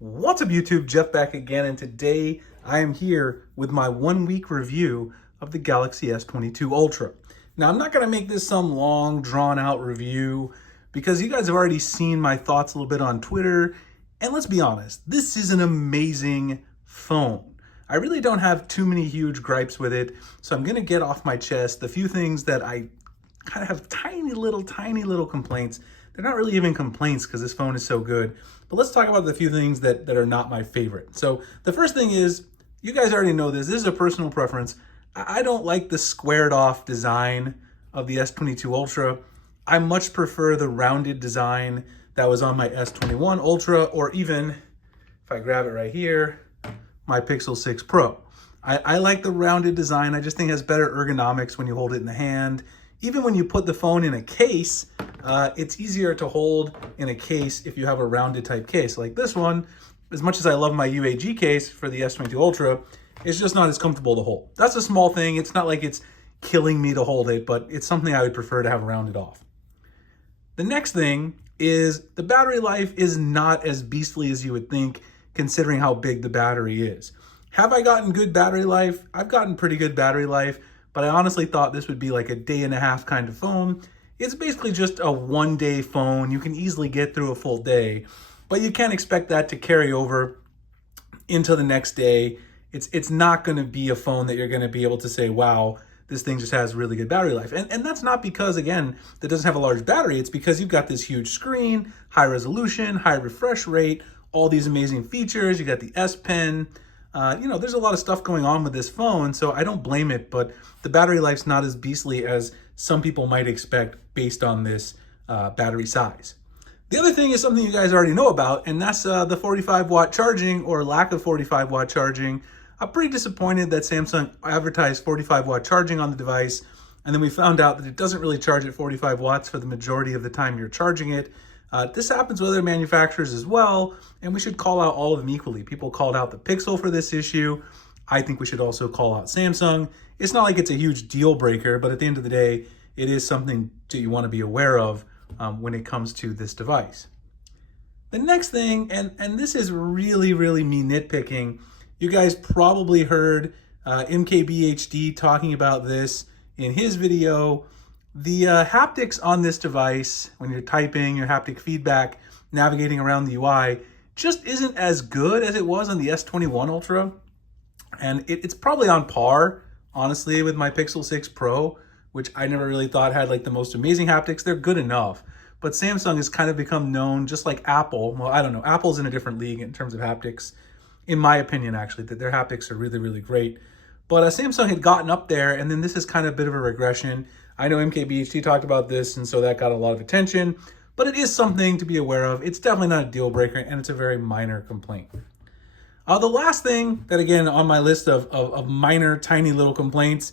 What's up YouTube, Jeff back again, and today I am here with my 1 week review of the Galaxy S22 Ultra. Now I'm not going to make this some long drawn out review because you guys have already seen my thoughts a little bit on Twitter, and let's be honest, this is an amazing phone. I really don't have too many huge gripes with it, so I'm going to get off my chest the few things that I kind of have tiny little complaints. They're not really even complaints because this phone is so good. But let's talk about the few things that are not my favorite. So the first thing is, you guys already know this is a personal preference. I don't like the squared off design of the S22 Ultra. I much prefer the rounded design that was on my S21 Ultra, or even, if I grab it right here, my Pixel 6 Pro. I like the rounded design. I just think it has better ergonomics when you hold it in the hand. Even when you put the phone in a case, it's easier to hold in a case if you have a rounded type case. Like this one, as much as I love my UAG case for the S22 Ultra, it's just not as comfortable to hold. That's a small thing. It's not like it's killing me to hold it, but it's something I would prefer to have rounded off. The next thing is the battery life is not as beastly as you would think, considering how big the battery is. Have I gotten good battery life? I've gotten pretty good battery life, but I honestly thought this would be like a day and a half kind of phone. It's basically just a one-day phone. You can easily get through a full day, but you can't expect that to carry over into the next day. It's not going to be a phone that you're going to be able to say, wow, this thing just has really good battery life. And that's not because, again, that doesn't have a large battery. It's because you've got this huge screen, high resolution, high refresh rate, all these amazing features. You got the S Pen. There's a lot of stuff going on with this phone, so I don't blame it, but the battery life's not as beastly as some people might expect based on this battery size. The other thing is something you guys already know about, and that's the 45-watt charging or lack of 45-watt charging. I'm pretty disappointed that Samsung advertised 45-watt charging on the device, and then we found out that it doesn't really charge at 45 watts for the majority of the time you're charging it. This happens with other manufacturers as well, and we should call out all of them equally. People called out the Pixel for this issue. I think we should also call out Samsung. It's not like it's a huge deal breaker, but at the end of the day, it is something that you want to be aware of when it comes to this device. The next thing, and this is really me nitpicking, you guys probably heard MKBHD talking about this in his video. The haptics on this device, when you're typing, your haptic feedback, navigating around the UI, just isn't as good as it was on the S21 Ultra. And it's probably on par, honestly, with my Pixel 6 Pro, which I never really thought had like the most amazing haptics. They're good enough. But Samsung has kind of become known, just like Apple. Well, I don't know. Apple's in a different league in terms of haptics, in my opinion, actually, that their haptics are really great. But Samsung had gotten up there, and then this is kind of a bit of a regression. I know MKBHD talked about this, and so that got a lot of attention, but it is something to be aware of. It's definitely not a deal breaker, and it's a very minor complaint. The last thing that, again, on my list of minor, tiny little complaints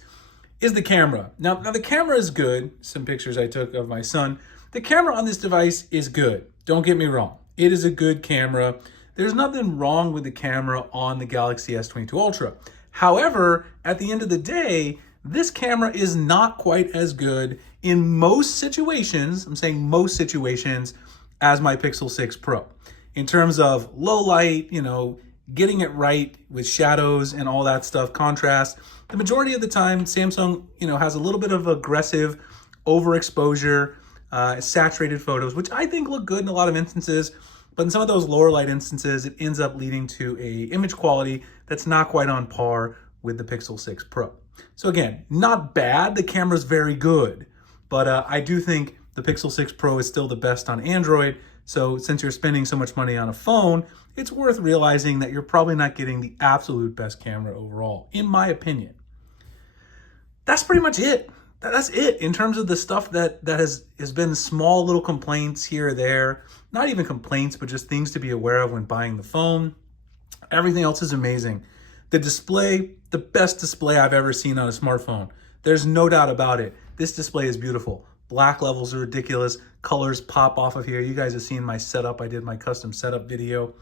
is the camera. Now the camera is good. Some pictures I took of my son. The camera on this device is good. Don't get me wrong. It is a good camera. There's nothing wrong with the camera on the Galaxy S22 Ultra. However, at the end of the day, this camera is not quite as good in most situations, I'm saying most situations, as my Pixel 6 Pro. In terms of low light, getting it right with shadows and all that stuff, contrast, the majority of the time, Samsung, has a little bit of aggressive overexposure, saturated photos, which I think look good in a lot of instances. But in some of those lower light instances, it ends up leading to a image quality that's not quite on par with the Pixel 6 Pro. So again, not bad. The camera's very good, but I do think the Pixel 6 Pro is still the best on Android. So since you're spending so much money on a phone, it's worth realizing that you're probably not getting the absolute best camera overall, in my opinion. That's pretty much it. That's it in terms of the stuff that has been small little complaints here or there. Not even complaints, but just things to be aware of when buying the phone. Everything else is amazing. The display, the best display I've ever seen on a smartphone. There's no doubt about it. This display is beautiful. Black levels are ridiculous. Colors pop off of here. You guys have seen my setup. I did my custom setup video.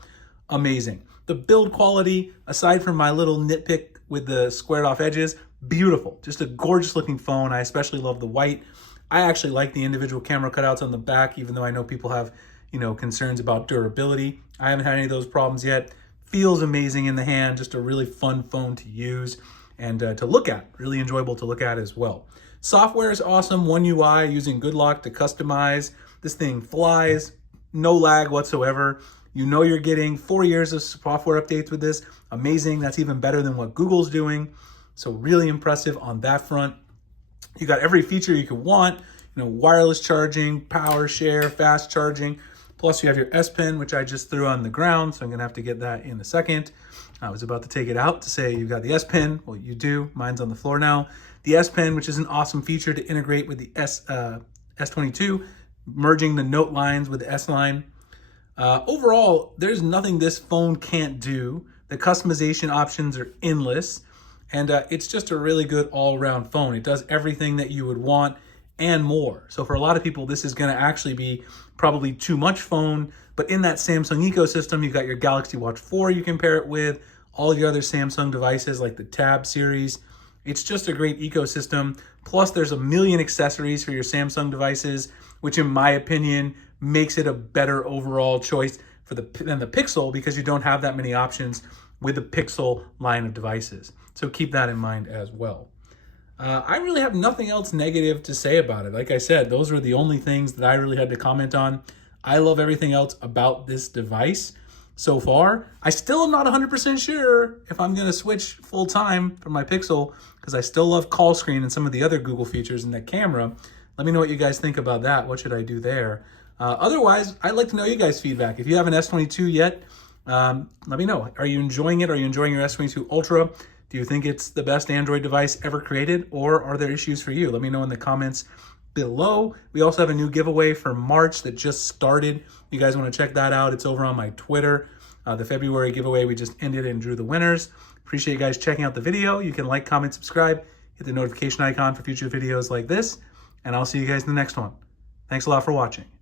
Amazing. The build quality, aside from my little nitpick with the squared off edges, beautiful. Just a gorgeous looking phone. I especially love the white. I actually like the individual camera cutouts on the back, even though I know people have, concerns about durability. I haven't had any of those problems yet. Feels amazing in the hand, just a really fun phone to use and to look at, really enjoyable to look at as well. Software is awesome. One UI using GoodLock to customize. This thing flies, no lag whatsoever. You're getting 4 years of software updates with this. Amazing. That's even better than what Google's doing. So really impressive on that front. You got every feature you could want, wireless charging, power share, fast charging. Plus you have your S Pen, which I just threw on the ground. So I'm gonna have to get that in a second. I was about to take it out to say you got the S Pen. Well, you do. Mine's on the floor now. The S Pen, which is an awesome feature to integrate with the S22, merging the note lines with the S line. Overall, there's nothing this phone can't do. The customization options are endless, and it's just a really good all-around phone. It does everything that you would want and more. So for a lot of people, this is going to actually be probably too much phone, but in that Samsung ecosystem, you've got your Galaxy Watch 4 you can pair it with, all your other Samsung devices like the Tab series. It's just a great ecosystem. Plus, there's a million accessories for your Samsung devices, which in my opinion makes it a better overall choice than the Pixel, because you don't have that many options with the Pixel line of devices. So keep that in mind as well. I really have nothing else negative to say about it. Like I said, those were the only things that I really had to comment on. I love everything else about this device so far. I still am not 100% sure if I'm going to switch full time from my Pixel, because I still love call screen and some of the other Google features in that camera. Let me know what you guys think about that. What should I do there? Otherwise, I'd like to know you guys' feedback. If you have an S22 yet, let me know. Are you enjoying it? Are you enjoying your S22 Ultra? Do you think it's the best Android device ever created, or are there issues for you? Let me know in the comments below. We also have a new giveaway for March that just started. You guys want to check that out? It's over on my Twitter. The February giveaway, we just ended and drew the winners. Appreciate you guys checking out the video. You can like, comment, subscribe, hit the notification icon for future videos like this, and I'll see you guys in the next one. Thanks a lot for watching.